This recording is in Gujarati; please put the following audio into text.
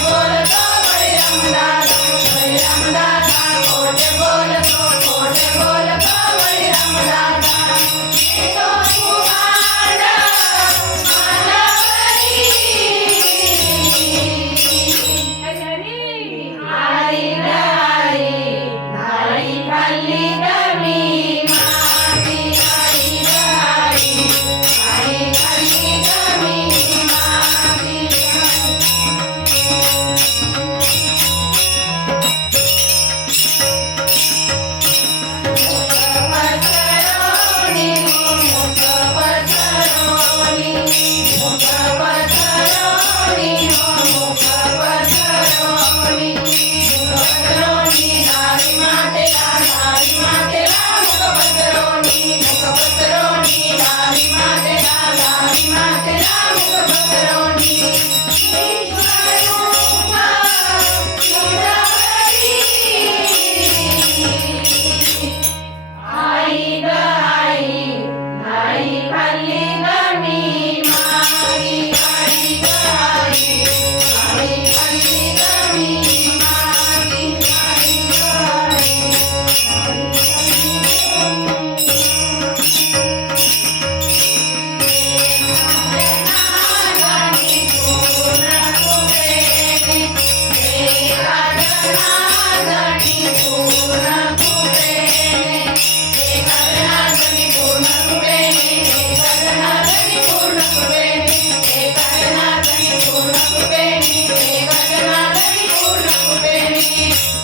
બોલતો વૈરમના Yeah. Música